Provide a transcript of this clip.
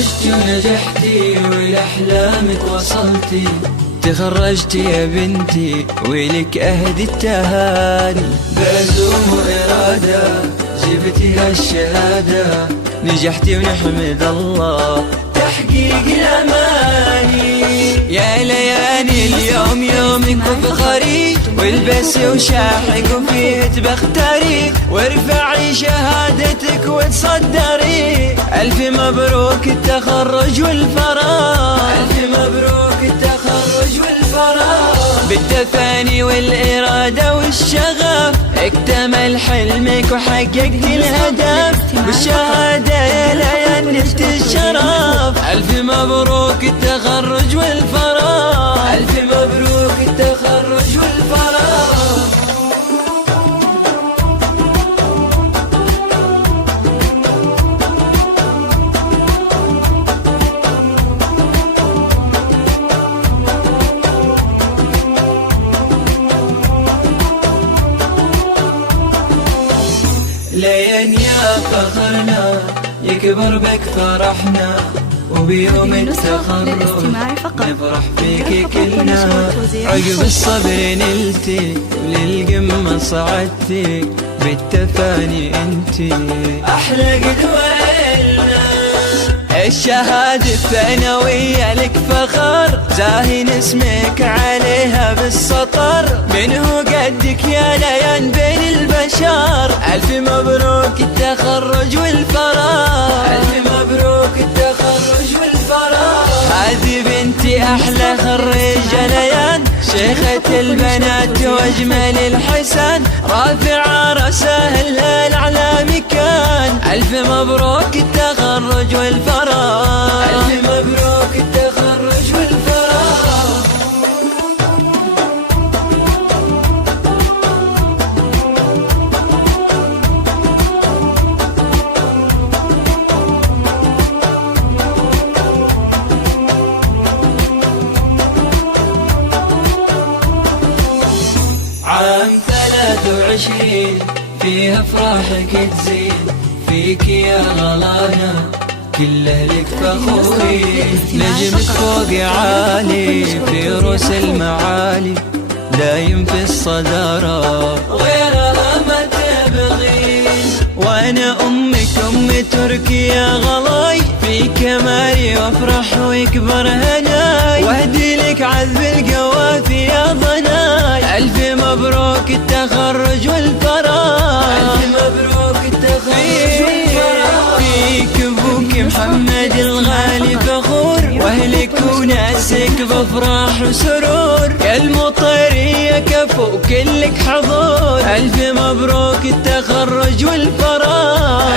تخرجت ونجحتي ولأحلامك وصلتي، تخرجتي يا بنتي ولك أهدي التهاني. بعزوم وإرادة جبتي هالشهادة، نجحتي ونحمد الله تحقيق الأماني. يا ليالي اليوم يومك وفخري، والبسي وشاحق وفيه تبختري، وارفعي شهادتك وتصدري. ألف مبروك التخرج والفراغ، ألف مبروك التخرج والفراغ. بالتفاني والإرادة والشغف اكتمل حلمك وحققت الهدف، بالشهادة يا ليان نلت الشرف. ألف مبروك التخرج والفراغ، ألف مبروك التخرج والفراغ. لين يا فخرنا يكبر بك فرحنا، وبيوم التخرج نفرح فيك كلنا. عقب الصبر نلتي وللقمة صعدتي، بالتفاني انتي أحلى قدوة إلنا. الشهادة الثانوية لك فخر، زاهن اسمك عليها بالسطر. منه قدك يا ليان بين البشر، ألف مبروك التخرج والفراغ، ألف مبروك التخرج والفراغ. هذه بنتي أحلى خريجة ليان، شيخة البنات وأجمل الحسن، رافعة رأسها الأعلى مكان. ألف مبروك التخرج والفراغ، ألف مبروك التخرج والفراغ. عام 23 فيها افراحك تزين، فيك يا غلانا كل اهلك فخورين. نجمك فوق عالي في روس المعالي، دايم في الصدارة غيرها ما تبغين. وانا امك ام تركي يا غلاي، في كمالي وافرح ويكبر هناي، واهدي لك عذب القوافي يا ضناي. الف مبروك التخرج والفراغ، الف مبروك التخرج والفراغ. فيك ابوك محمد الغالي فخور، واهلك وناسك بافراح وسرور. يا المطيرية كفو كلك حضور، الف مبروك التخرج والفراغ.